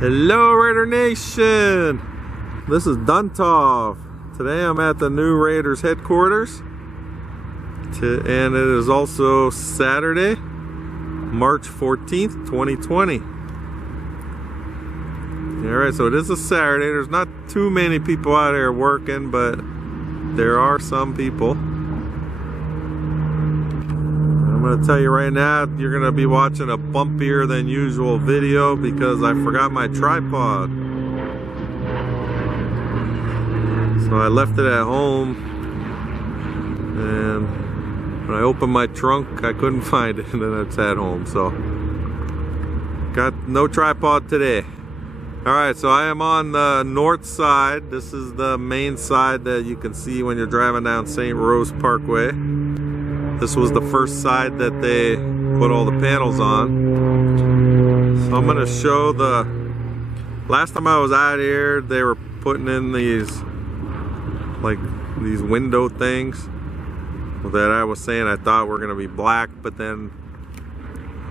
Hello Raider Nation! This is Duntov. Today I'm at the new Raiders headquarters. And it is also Saturday, March 14th, 2020. Alright, so it is a Saturday. There's not too many people out here working, but there are some people. I'm going to tell you right now, you're going to be watching a bumpier than usual video because I forgot my tripod. So I left it at home, and when I opened my trunk, I couldn't find it, and then it's at home. So, got no tripod today. Alright, so I am on the north side. This is the main side that you can see when you're driving down St. Rose Parkway. This was the first side that they put all the panels on. So I'm going to show the... Last time I was out here, they were putting in these, like, these window things that I was saying I thought were going to be black, but then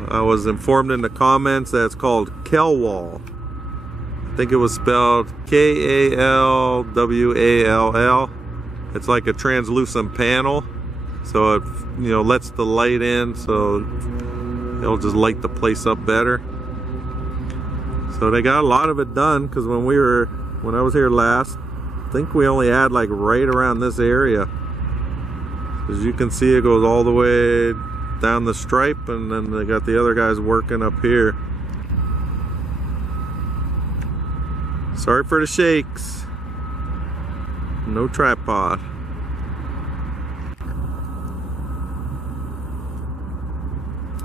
I was informed in the comments that it's called Kelwall. I think it was spelled K-A-L-W-A-L-L. It's like a translucent panel. So it, lets the light in, so it'll just light the place up better. So they got a lot of it done, because when I was here last, I think we only had like right around this area. As you can see, it goes all the way down the stripe, and then they got the other guys working up here. Sorry for the shakes. No tripod.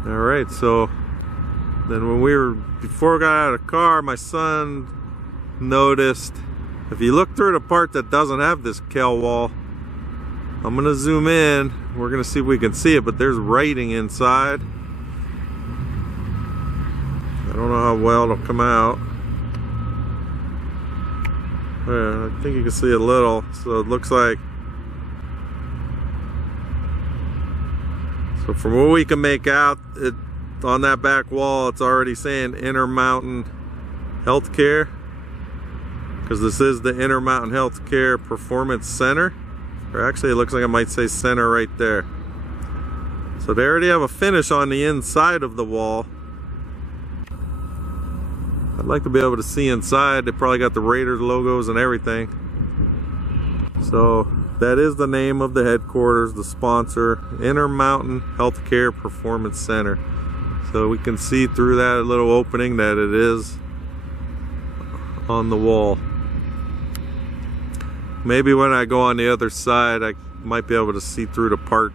Alright, so then before we got out of the car, my son noticed, if you look through the part that doesn't have this Kelwall, I'm going to zoom in, we're going to see if we can see it, but there's writing inside. I don't know how well it'll come out. Yeah, I think you can see a little, so it looks like, so from what we can make out, on that back wall, it's already saying Intermountain Healthcare, because this is the Intermountain Healthcare Performance Center. Or actually, it looks like it might say center right there. So they already have a finish on the inside of the wall. I'd like to be able to see inside. They probably got the Raiders logos and everything. So that is the name of the headquarters, the sponsor, Intermountain Healthcare Performance Center. So we can see through that little opening that it is on the wall. Maybe when I go on the other side, I might be able to see through the part.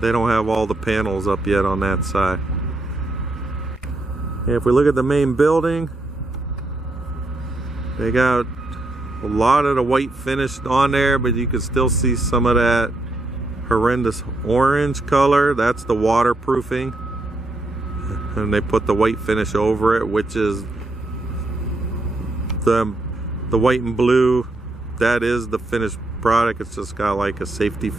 They don't have all the panels up yet on that side. And if we look at the main building, they got a lot of the white finish on there, but you can still see some of that horrendous orange color. That's the waterproofing. And they put the white finish over it, which is the white and blue. That is the finished product. It's just got like a safety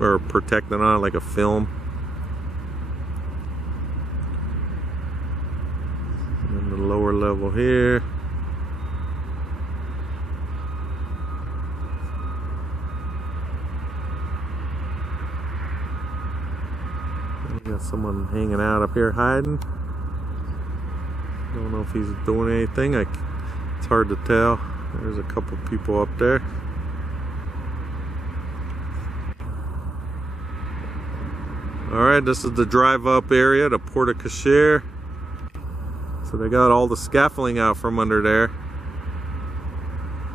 or protectant on it, like a film. And the lower level here. Got someone hanging out up here hiding. Don't know if he's doing anything. It's hard to tell. There's a couple people up there. Alright, this is the drive up area, the porte cochere. So they got all the scaffolding out from under there.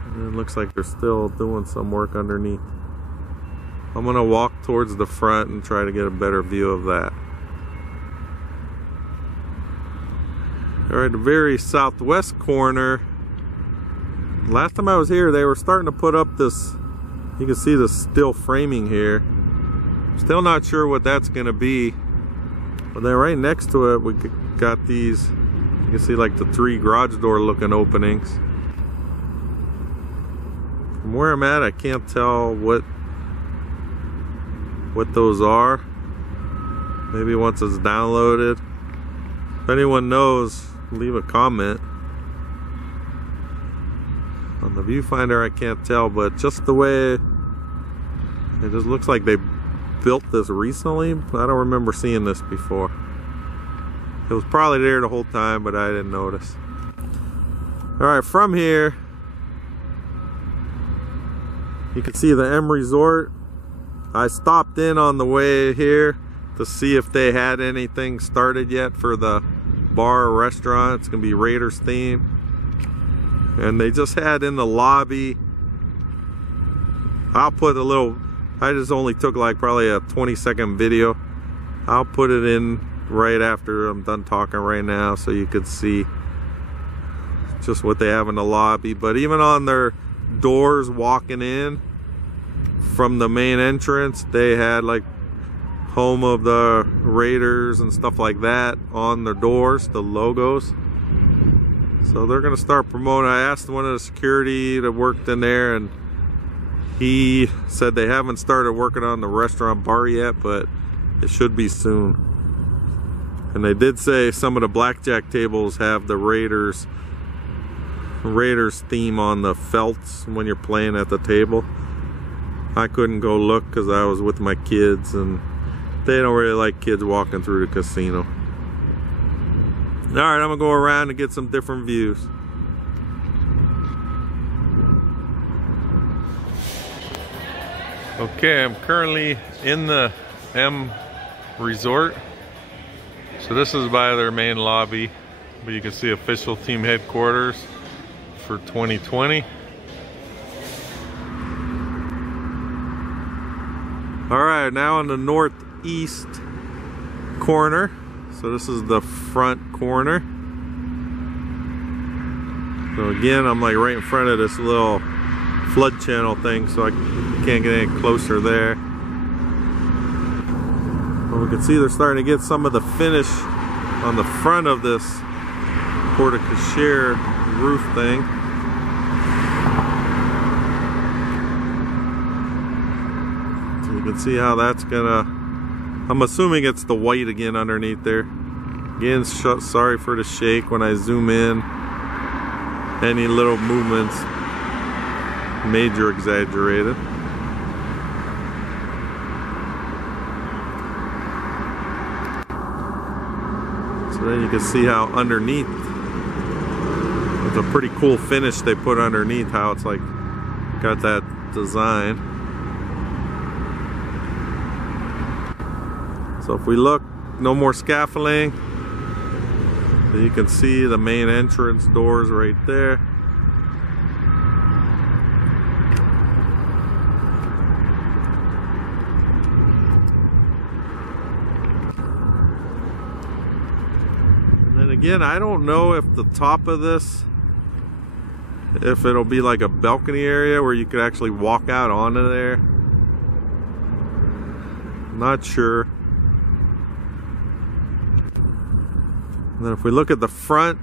And it looks like they're still doing some work underneath. I'm going to walk towards the front and try to get a better view of that. Alright, the very southwest corner. Last time I was here, they were starting to put up this, you can see the steel framing here. Still not sure what that's going to be. But then right next to it, we got these, you can see like the 3 garage door looking openings. From where I'm at, I can't tell what those are. Maybe once it's downloaded. If anyone knows, leave a comment. On the viewfinder I can't tell, but just the way it just looks like they built this recently. I don't remember seeing this before. It was probably there the whole time, but I didn't notice. Alright, from here you can see the M Resort. I stopped in on the way here to see if they had anything started yet for the bar or restaurant. It's gonna be Raiders theme. And they just had in the lobby, I'll put a little, I just only took like probably a 20-second video. I'll put it in right after I'm done talking right now so you could see just what they have in the lobby. But even on their doors walking in from the main entrance, they had like home of the Raiders and stuff like that on their doors, the logos. So they're gonna start promoting. I asked one of the security that worked in there, and he said they haven't started working on the restaurant bar yet, but it should be soon. And they did say some of the blackjack tables have the Raiders theme on the felts when you're playing at the table. I couldn't go look because I was with my kids, and they don't really like kids walking through the casino. Alright, I'm gonna go around and get some different views. Okay, I'm currently in the M Resort. So this is by their main lobby, but you can see official team headquarters for 2020. Alright, now in the northeast corner. So this is the front corner. So again, I'm like right in front of this little flood channel thing, so I can't get any closer there. But we can see they're starting to get some of the finish on the front of this porte cochere roof thing. So you can see how that's gonna, I'm assuming it's the white again underneath there. Again, sorry for the shake when I zoom in. Any little movements, major exaggerated. So then you can see how underneath, it's a pretty cool finish they put underneath, how it's like got that design. So if we look, no more scaffolding. You can see the main entrance doors right there. And then again, I don't know if the top of this, if it'll be like a balcony area where you could actually walk out onto there. Not sure. And then if we look at the front,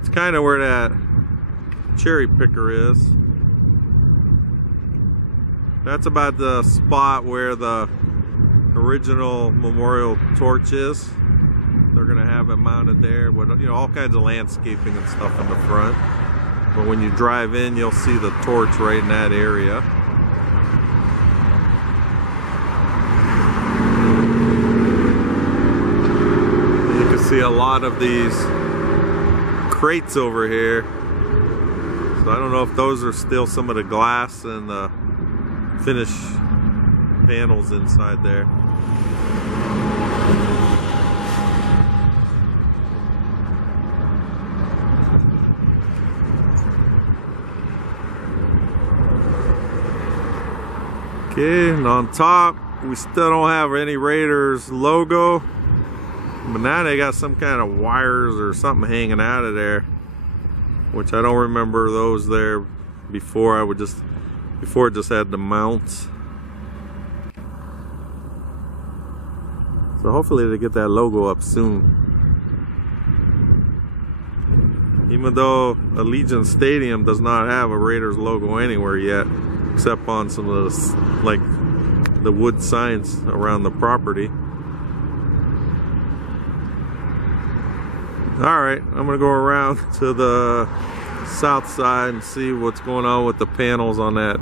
it's kind of where that cherry picker is. That's about the spot where the original memorial torch is. They're gonna have it mounted there with, you know, all kinds of landscaping and stuff in the front. But when you drive in, you'll see the torch right in that area. See a lot of these crates over here, so I don't know if those are still some of the glass and the finish panels inside there. Okay, and on top we still don't have any Raiders logo. But now they got some kind of wires or something hanging out of there, which I don't remember those there before. Before it just had the mounts. So hopefully they get that logo up soon. Even though Allegiant Stadium does not have a Raiders logo anywhere yet, except on some of the, like, the wood signs around the property. Alright, I'm gonna go around to the south side and see what's going on with the panels on that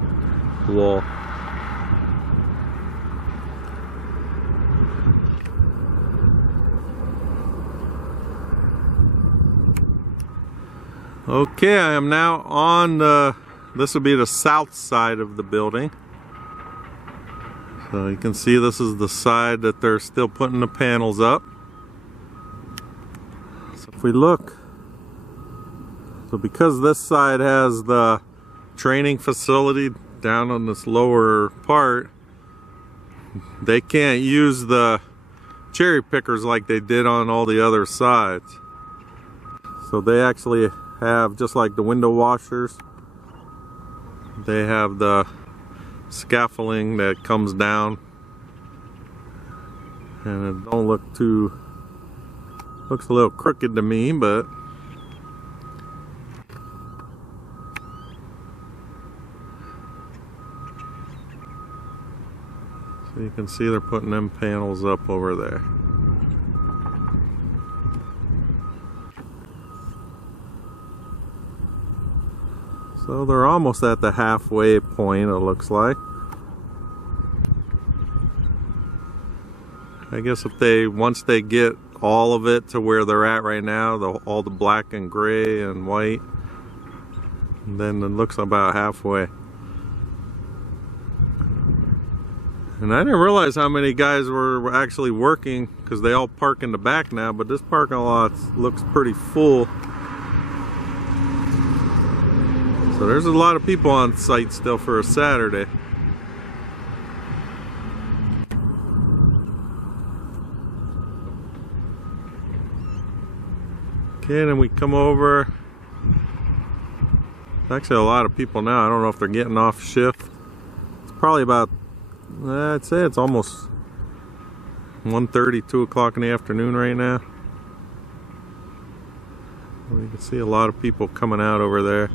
wall. Okay, I am now on this will be the south side of the building. So you can see this is the side that they're still putting the panels up. So if we look, so because this side has the training facility down on this lower part, they can't use the cherry pickers like they did on all the other sides. So they actually have, just like the window washers, they have the scaffolding that comes down, and it don't look too, looks a little crooked to me, but so you can see they're putting them panels up over there. So they're almost at the halfway point, it looks like. I guess if they, once they get all of it to where they're at right now, all the black and gray and white, then it looks about halfway. And I didn't realize how many guys were actually working, because they all park in the back now, but this parking lot looks pretty full. So there's a lot of people on site still for a Saturday. Okay, then we come over. There's actually a lot of people now. I don't know if they're getting off shift. It's probably about, I'd say it's almost 1:30, 2 o'clock in the afternoon right now. You can see a lot of people coming out over there.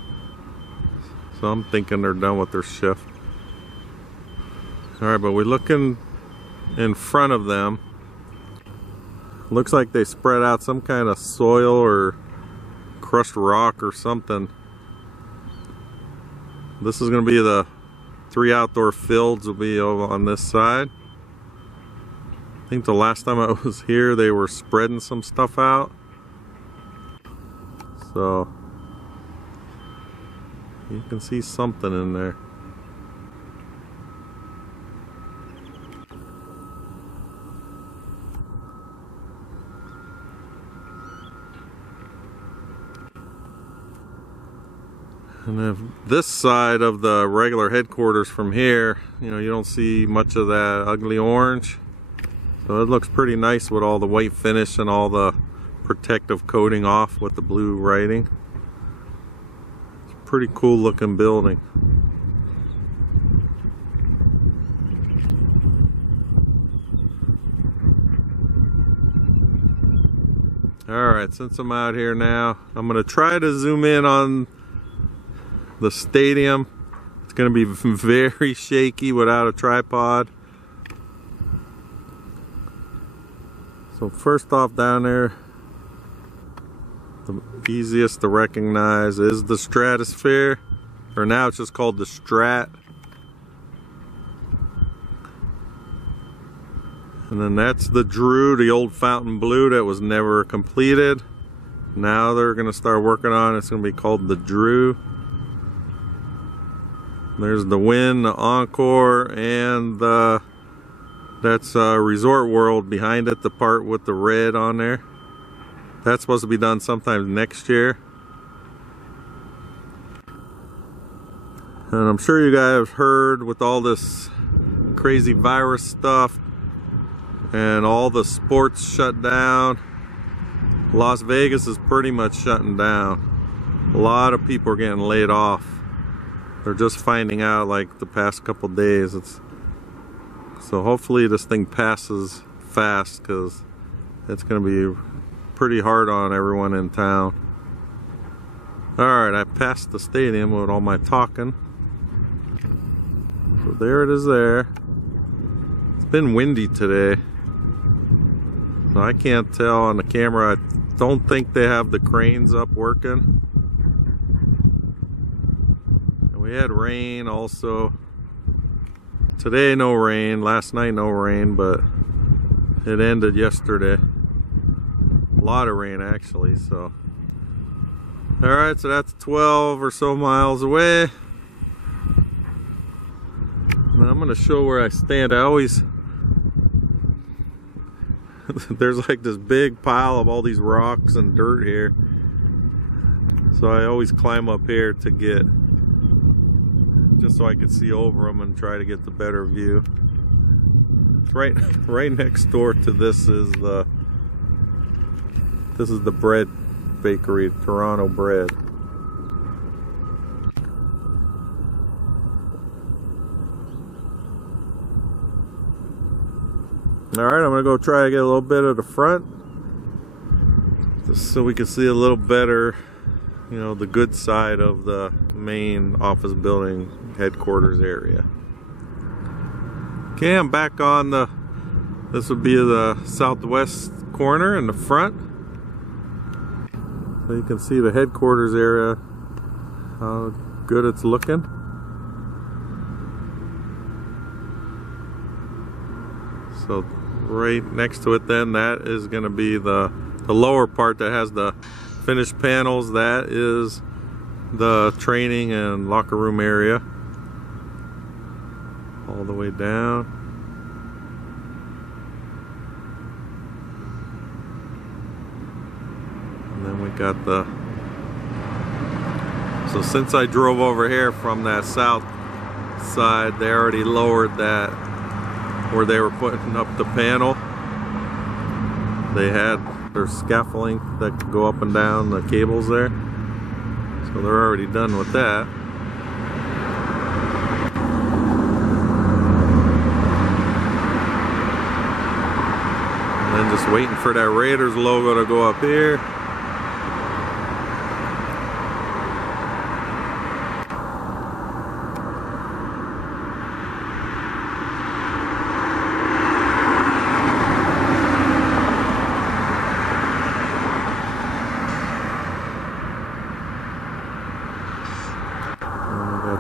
So I'm thinking they're done with their shift. Alright, but we're looking in front of them. Looks like they spread out some kind of soil or crushed rock or something. This is going to be the 3 outdoor fields will be over on this side. I think the last time I was here they were spreading some stuff out. So you can see something in there. And if this side of the regular headquarters from here, you know, you don't see much of that ugly orange. So it looks pretty nice with all the white finish and all the protective coating off with the blue writing. Pretty cool looking building. Alright, since I'm out here now, I'm going to try to zoom in on the stadium. It's going to be very shaky without a tripod. So first off, down there, the easiest to recognize is the Stratosphere, or now it's just called the Strat. And then that's the Drew, the old fountain blue that was never completed. Now they're going to start working on it. It's going to be called the Drew. There's the Win, the Encore, and that's Resort World behind it, the part with the red on there. That's supposed to be done sometime next year. And I'm sure you guys have heard with all this crazy virus stuff and all the sports shut down, Las Vegas is pretty much shutting down. A lot of people are getting laid off. They're just finding out like the past couple days. So hopefully this thing passes fast, because it's going to be pretty hard on everyone in town. Alright, I passed the stadium with all my talking. So there it is there. It's been windy today. So I can't tell on the camera. I don't think they have the cranes up working. We had rain also. Today no rain, last night no rain, but it ended yesterday. A lot of rain actually, so. Alright, so that's 12 or so miles away. Now I'm gonna show where I stand. I always, there's like this big pile of all these rocks and dirt here. So I always climb up here to get, just so I could see over them and try to get the better view. Right next door to this is the bread bakery, Toronto Bread. Alright, I'm gonna go try to get a little bit of the front, just so we can see a little better, you know, the good side of the main office building headquarters area. Okay, I'm back on this would be the southwest corner in the front. So you can see the headquarters area, how good it's looking. So right next to it then, that is going to be the lower part that has the finished panels. That is the training and locker room area. All the way down. And then we got so since I drove over here from that south side, they already lowered that where they were putting up the panel. They had their scaffolding that could go up and down the cables there. So they're already done with that. And then just waiting for that Raiders logo to go up here.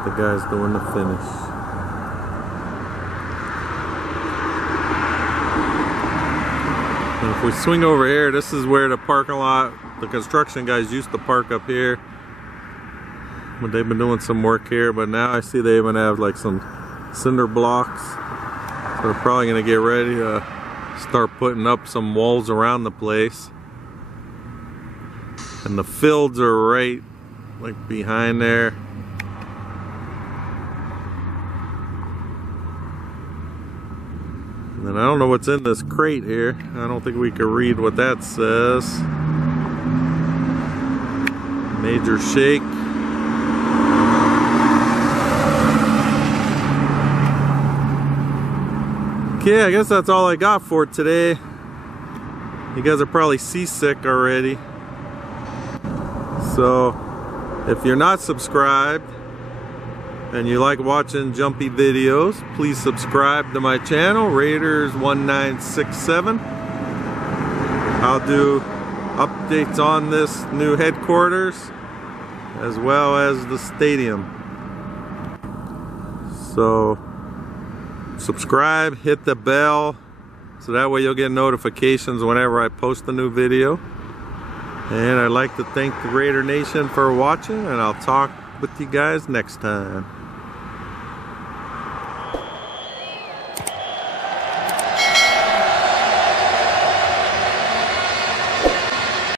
The guys doing the finish. And if we swing over here, this is where the parking lot, the construction guys used to park up here. But they've been doing some work here, but now I see they even have like some cinder blocks. So they're probably gonna get ready to start putting up some walls around the place. And the fields are right like behind there. And I don't know what's in this crate here. I don't think we can read what that says. Major shake. Okay, I guess that's all I got for today. You guys are probably seasick already. So, if you're not subscribed, and you like watching jumpy videos, please subscribe to my channel, Raiders1967. I'll do updates on this new headquarters as well as the stadium. So subscribe, hit the bell, so that way you'll get notifications whenever I post a new video. And I'd like to thank the Raider Nation for watching, and I'll talk with you guys next time.